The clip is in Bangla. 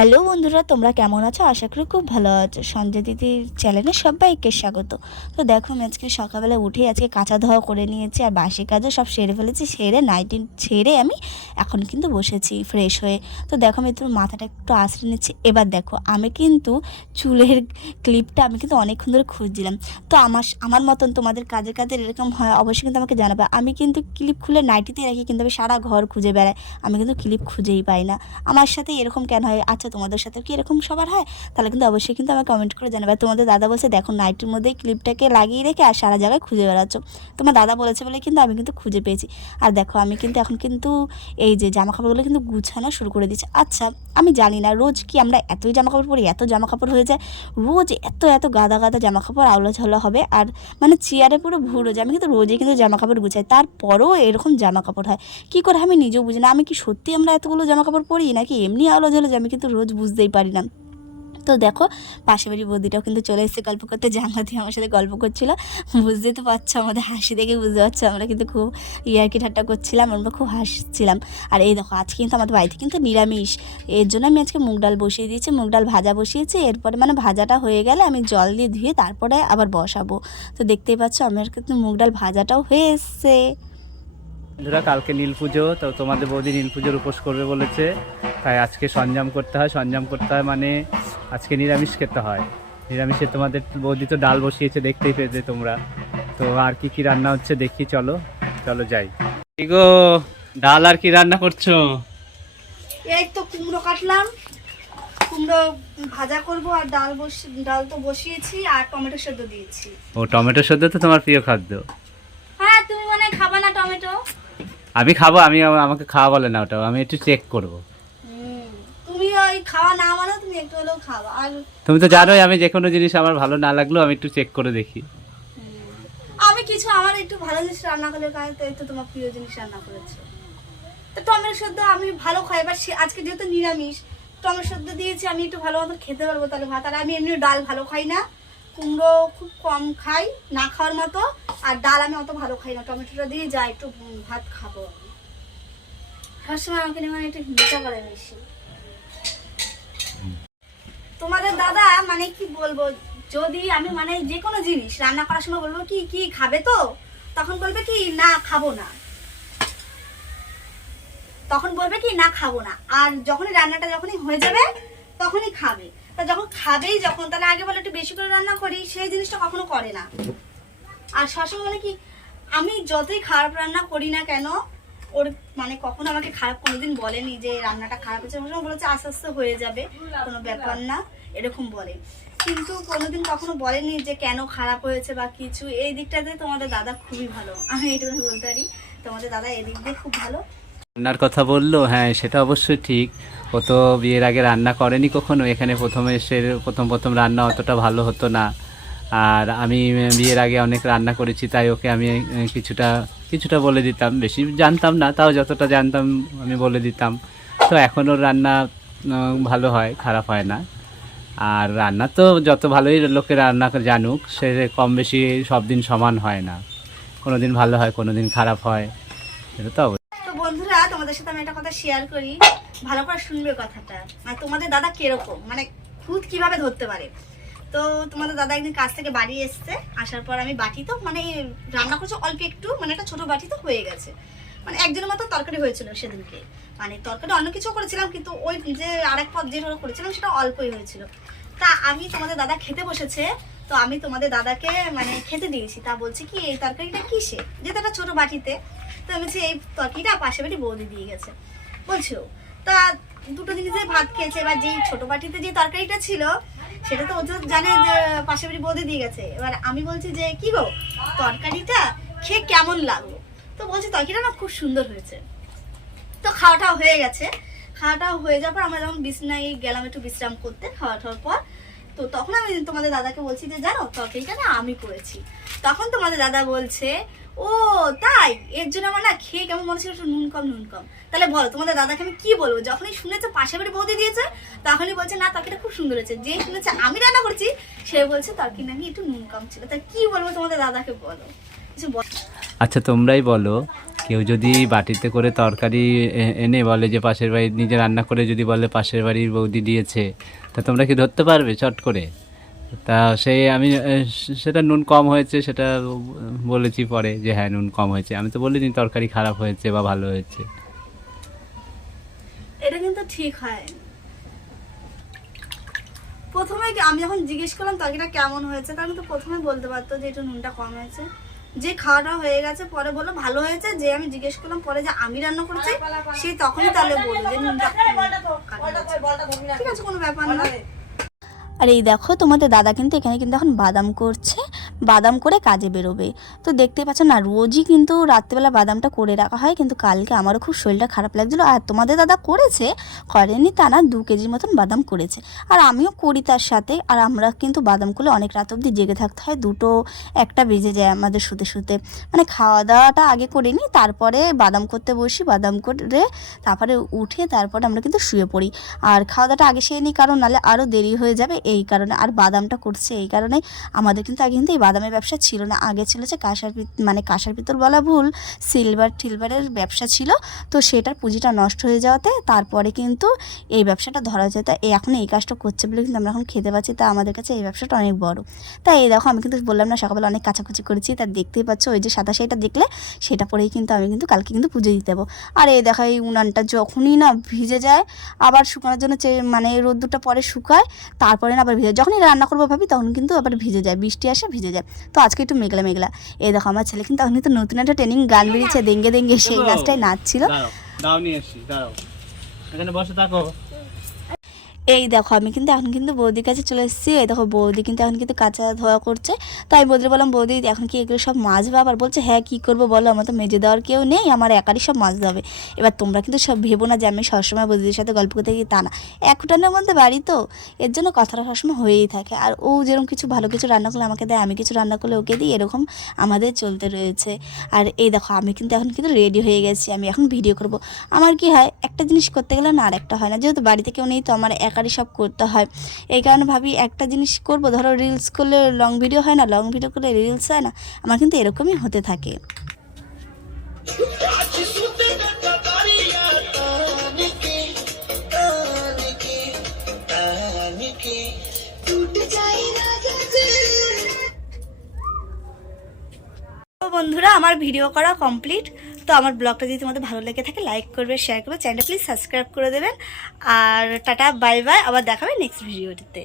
হ্যালো বন্ধুরা, তোমরা কেমন আছো? আশা করি খুব ভালো আছো। সঞ্জয় দিদির চ্যানেলে সবাইকে স্বাগত। তো দেখো, আমি আজকে সকালবেলা উঠে আজকে কাঁচা ধোয়া করে নিয়েছি আর বাসি কাজও সব সেরে ফেলেছি। সেরে নাইটি ছেড়ে আমি এখন কিন্তু বসেছি ফ্রেশ হয়ে। তো দেখো, আমি একটু মাথাটা একটু আঁচড়ে নিচ্ছি। এবার দেখো, আমি কিন্তু চুলের ক্লিপটা আমি কিন্তু অনেকক্ষণ ধরে খুঁজছিলাম। তো আমার মতন তোমাদের কাজের এরকম হয় অবশ্যই কিন্তু আমাকে জানাবে। আমি কিন্তু ক্লিপ খুলে নাইটিতে রাখি, কিন্তু আমি সারা ঘর খুঁজে বেড়াই, আমি কিন্তু ক্লিপ খুঁজেই পাই না। আমার সাথে এরকম কেন হয়? আচ্ছা, তোমাদের সাথে কি এরকম সবার হয়? তাহলে কিন্তু অবশ্যই কিন্তু আমাকে কমেন্ট করে জানাবে। তোমাদের দাদা বলছে দেখো, নাইটির মধ্যেই ক্লিপটাকে লাগিয়ে রেখে আর সারা জায়গায় খুঁজে বেড়াচ্ছ। তোমার দাদা বলেছে বলে কিন্তু আমি কিন্তু খুঁজে পেয়েছি। আর দেখো, আমি কিন্তু এখন কিন্তু এই যে জামা কাপড়গুলো কিন্তু গুছানো শুরু করে দিচ্ছি। আচ্ছা, আমি জানি না রোজ কি আমরা এতই জামা কাপড় পরি, এত জামা কাপড় হয়ে যায় রোজ, এত এত গাদা গাদা জামা কাপড় আওলা ঝাওলা হবে, আর মানে চেয়ারে পুরো ভুরো যায়। আমি কিন্তু রোজই কিন্তু জামা কাপড় গুছাই, তারপরেও এরকম জামা কাপড় হয় কী করে আমি নিজেও বুঝি না। আমি কি সত্যি আমরা এতগুলো জামা কাপড় পরি, নাকি এমনি আলো ঝালো যে আমি কিন্তু রোজ বুঝতেই পারি না। তো দেখো, পাশের বাড়ির বৌদিটাও কিন্তু চলে এসেছে গল্প করতে, জানলা দিয়ে আমার সাথে গল্প করছিল। বুঝতেই তো পারছো, আমাদের হাসি দেখে বুঝতে পারছো আমরা কিন্তু খুব ইয়ার্কি ঠাট্টা করছিলাম, আমরা খুব হাসছিলাম। আর এই দেখো, আজকে কিন্তু আমাদের বাড়িতে কিন্তু নিরামিষ, এর জন্য আমি আজকে মুগ ডাল বসিয়ে দিয়েছি, মুগ ডাল ভাজা বসিয়েছি। এরপরে মানে ভাজাটা হয়ে গেলে আমি জল দিয়ে ধুয়ে তারপরে আবার বসাবো। তো দেখতেই পাচ্ছ আমার কিন্তু মুগ ডাল ভাজাটাও হয়ে এসছে। বন্ধুরা, কালকে নীল পুজো, তো তোমাদের বৌদি নীল পুজোর উপোস করবে বলেছে, তাই আজকে সরঞ্জাম করতে হয়। সরঞ্জাম করতে হয় মানে আজকে নিরামিষ খেতে হয়। নিরামিষে তোমাদের বৌদি তো ডাল বসিয়েছে, দেখতেই পেয়েছে তোমরা। তো আর কি কি রান্না হচ্ছে দেখি, চলো চলো যাই। কি গো, ডাল আর কি রান্না করছো? এই তো কুমড়ো কাটলাম, কুমড়ো ভাজা করব, আর ডাল তো বসিয়েছি, আর টমেটো সেদ্ধ দিয়েছি। ও, টমেটো সেদ্ধ তো তোমার প্রিয় খাদ্য। হ্যাঁ, তুমি মানে খাবা না টমেটো? আমি খাবো, আমাকে খাওয়া বলে না, ওটাও আমি একটু চেক করব। তুমি ওই খাওয়া না মানে তুমি একটু হলেও খাবা। আর তুমি তো জানোই আমি যে কোনো জিনিস আমার ভালো না লাগলেও আমি একটু চেক করে দেখি। আমি কিছু আমার একটু ভালো জিনিস রান্না করলে কারণ তো এই তো তোমার প্রিয় জিনিস রান্না করেছো। তো টমেটো সেদ্ধ আমি ভালো খাই, এবার আজকে যেহেতু নিরামিষ টমেটো সেদ্ধ দিয়েছি, আমি একটু ভালো মতো খেতে পারবো তাহলে ভাত। আর আমি এমনি ডাল ভালো খাই না, কুমড়ো খুব কম খাই, না খাওয়ার মতো। আর ডাল আমি অত ভালো খাই না, টমেটোটা দিয়ে যা একটু ভাত খাবো। সবসময় আমাকে নিয়ে মানে একটু হিংসা করে বেশি। তোমাদের দাদা মানে কি বলবো, যদি আমি মানে যে কোনো জিনিস রান্না করার সময় বলবো কি কি খাবে, তো তখন বলবে কি না খাবো না, তখন বলবে কি না খাবো না। আর যখনই রান্নাটা যখনই হয়ে যাবে তখনই খাবে। তা যখন খাবেই যখন, তাহলে আগে বলে একটু বেশি করে রান্না করি, সেই জিনিসটা কখনো করে না। আর সবসময় মানে কি, আমি যতই খারাপ রান্না করি না কেন, ওর মানে কখনো আমাকে খারাপ কোনোদিন বলেনি যে রান্নাটা খারাপ হয়েছে। সবসময় বলেছে আস্তে আস্তে হয়ে যাবে, কোনো ব্যাপার না, এরকম বলে। কিন্তু কোনোদিন কখনো বলেনি যে কেন খারাপ হয়েছে বা কিছু। এই দিকটাতে তোমাদের দাদা খুবই ভালো, আমি এইটুকু বলতে পারি। তোমাদের দাদা এদিক দিয়ে খুব ভালো। রান্নার কথা বললো, হ্যাঁ সেটা অবশ্যই ঠিক। ও তো বিয়ের আগে রান্না করেনি কখনো, এখানে প্রথমে এসে প্রথম রান্না অতটা ভালো হতো না। আর আমি বিয়ের আগে অনেক রান্না করেছি, তাই ওকে আমি কিছুটা বলে দিতাম, বেশি জানতাম না, তাও যতটা জানতাম আমি বলে দিতাম। তো এখন ওর রান্না ভালো হয়, খারাপ হয় না। আর রান্না তো যত ভালোই লোকে রান্না জানুক, সে কম বেশি সব দিন সমান হয় না, কোনো দিন ভালো হয় কোনো দিন খারাপ হয়, এটা তো তো বন্ধুরা, তোমাদের সাথে আমি একটা কথা শেয়ার করি, ভালো করে শুনবে কথাটা। আর তোমাদের দাদা কিরকম মানে খুদ কিভাবে ধরতে পারে। তো তোমাদের দাদা একদিন কাজ থেকে বাড়ি এসছে, আসার পর আমি বাটি তো মানে রান্না করছি অল্প একটু, মানে একটা ছোট বাটি তো হয়ে গেছে, মানে একজনের মতো তরকারি হয়েছিল সেদিনকে। মানে তরকারি অন্য কিছু করেছিলাম, কিন্তু ওই যে আরেক পদ যেটা করেছিলাম সেটা অল্পই হয়েছিল। তা আমি তোমাদের দাদা খেতে বসেছে, তো আমি তোমাদের দাদাকে মানে খেতে দিয়েছি। তা বলছি কি এই তরকারিটা কিসে, যেটা একটা ছোট বাটিতে। তো আমি বলছি এই তরকারিটা পাশে বাড়ি বৌদি দিয়ে গেছে বলছো। তা দুটো জিনিসে ভাত খেয়েছে, এবার যেই ছোট বাটিতে যে তরকারিটা ছিল সেটা তো ও তো জানে যে পাশে বাড়ি বৌদি দিয়ে গেছে। এবার আমি বলছি যে কি গো, তরকারিটা খেয়ে কেমন লাগলো? তো বলছি তরকারিটা না খুব সুন্দর হয়েছে। তো খাওয়াটাও হয়ে গেছে, খাওয়াটাও হয়ে যাওয়ার পর আমরা যখন বিছনায় গেলাম একটু বিশ্রাম করতে খাওয়া খাওয়ার পর, তো তখন আমি তোমাদের দাদাকে বলছি যে জানো তরকারিটা না আমি করেছি। তখন তোমাদের দাদা বলছে ও তাই, এর জন্য আমার না খেয়ে কেমন মনে ছিল একটু নুন কম। তাহলে বলো তোমাদের দাদাকে আমি কি বলবো? যখনই শুনেছে পাশে বাড়ি বৌদি দিয়েছে তখনই বলছে না তরকারিটা খুব সুন্দর হয়েছে। যে শুনেছে আমি রান্না করছি সে বলছে তরকারি নাকি একটু নুন কম ছিল। তাই কি বলবো তোমাদের দাদাকে, বলো কিছু। আচ্ছা তোমরাই বলো, কেউ যদি বাটিতে করে তরকারি এনে বলে যে পাশের বাড়ির নিজে রান্না করে যদি বলে পাশের বাড়ির বৌদি দিয়েছে, তা তোমরা কি ধরতে পারবে চট করে? তা সেই আমি সেটা নুন কম হয়েছে সেটা বলেছি পরে যে হ্যাঁ নুন কম হয়েছে, আমি তো বলিনি তরকারি খারাপ হয়েছে বা ভালো হয়েছে। এটা কিন্তু ঠিক হয়। প্রথমে আমি যখন জিজ্ঞেস করলাম তরকারিটা কেমন হয়েছে, তাহলে তো প্রথমে বলতে পারতো যে একটু নুনটা কম হয়েছে। যে খাওয়াটা হয়ে গেছে পরে বললো ভালো হয়েছে, যে আমি জিজ্ঞেস করলাম পরে যে আমি রান্না করেছি সে তখনই তাহলে বললো যে নুনটা ঠিক আছে, কোনো ব্যাপার না। আর এই দেখো তোমাদের দাদা কিন্তু এখানে কিন্তু এখন বাদাম করছে, বাদাম করে কাজে বেরোবে। তো দেখতে পাচ্ছ না, রোজই কিন্তু রাত্রেবেলা বাদামটা করে রাখা হয়, কিন্তু কালকে আমারও খুব শরীরটা খারাপ লাগছিলো। আর তোমাদের দাদা করেনি তা না, 2 কেজির মতন বাদাম করেছে। আর আমিও করি তার সাথে। আর আমরা কিন্তু বাদাম করলে অনেক রাত অবধি জেগে থাকতে হয়, 2-1টা বেজে যায় আমাদের শুতে শুতে। মানে খাওয়া দাওয়াটা আগে করে নিই, তারপরে বাদাম করতে বসি, বাদাম করে তারপরে উঠে তারপরে আমরা কিন্তু শুয়ে পড়ি। আর খাওয়া দাওয়াটা আগে সেরে নিই, কারণ নাহলে আরও দেরি হয়ে যাবে এই কারণে। আর বাদামটা করছে এই কারণে। আমাদের কিন্তু আগে কিন্তু এই বাদামের ব্যবসা ছিল না, আগে ছিল যে কাঁসার পিতল বলা ভুল, সিলভারের ব্যবসা ছিল। তো সেটার পুঁজিটা নষ্ট হয়ে যাওয়াতে তারপরে কিন্তু এই ব্যবসাটা ধরা যায়। তা এখন এই কাজটা করছে বলে কিন্তু আমরা এখন খেতে পাচ্ছি, তা আমাদের কাছে এই ব্যবসাটা অনেক বড়। তাই এই দেখো আমি কিন্তু বললাম না সকালবেলা অনেক কাচাকুচি করেছি, তা দেখতেই পাচ্ছ ওই যে সাদা শাড়িটা দেখলে সেটা পরেই কিন্তু আমি কিন্তু কালকে কিন্তু পুজো দিতে যাবো। আর এই দেখো এই উনানটা যখনই না ভিজে যায়, আবার শুকানোর জন্য রোদ্দুরটা পরে শুকায়, তারপরে না আবার ভিজে, যখনই রান্না করবো ভাবি তখন কিন্তু আবার ভিজে যায়, বৃষ্টি আসে ভিজে যায়। তো আজকে একটু মেঘলা মেঘলা। এই দেখো আমার ছেলে কিন্তু এখন কিন্তু নতুন একটা ট্রেনিং গান বেরিয়েছে, দেঙ্গে দেঙ্গে, সেই গাছটাই নাচছিল। এখানে বসে থাকো। এই দেখো আমি কিন্তু এখন কিন্তু বৌদির কাছে চলে এসেছি। এই দেখো বৌদি কিন্তু এখন কিন্তু কাঁচা ধোয়া করছে। তো আমি বৌদি বললাম বৌদি এখন কি এগুলো সব মাজবে? আবার বলছে হ্যাঁ কী করবো বলো, আমার তো মেজে দেওয়ার কেউ নেই, আমার একারই সব মাজতে হবে। এবার তোমরা কিন্তু সব ভেবো না যে আমি সবসময় বৌদিদের সাথে গল্প করতে গিয়ে, তা না, এক উঠানের মধ্যে বাড়ি তো, এর জন্য কথাটা সবসময় হয়েই থাকে। আর ও যেরকম কিছু ভালো কিছু রান্না করলে আমাকে দেয়, আমি কিছু রান্না করলে ওকে দিই, এরকম আমাদের চলতে রয়েছে। আর এই দেখো আমি কিন্তু এখন কিন্তু রেডি হয়ে গেছি, আমি এখন ভিডিও করব। আমার কি হয়, একটা জিনিস করতে গেলে না আর একটা হয় না, যেহেতু বাড়িতে কেউ নেই তো আমার একারই সব করতে হয়। এই কারণে ভাবি একটা জিনিস করব, ধরো রিলস করলে লং ভিডিও হয় না, লং ভিডিও করলে রিলস হয় না, আমার কিন্তু এরকমই হতে থাকে। তো বন্ধুরা আমার ভিডিও করা কমপ্লিট। তো আমার ব্লগটা যদি তোমাদের ভালো লেগে থাকে লাইক করবে, শেয়ার করবে, চ্যানেলটা প্লিজ সাবস্ক্রাইব করে দেবেন। আর টাটা বাই বাই, আবার দেখাবে নেক্সট ভিডিওটিতে।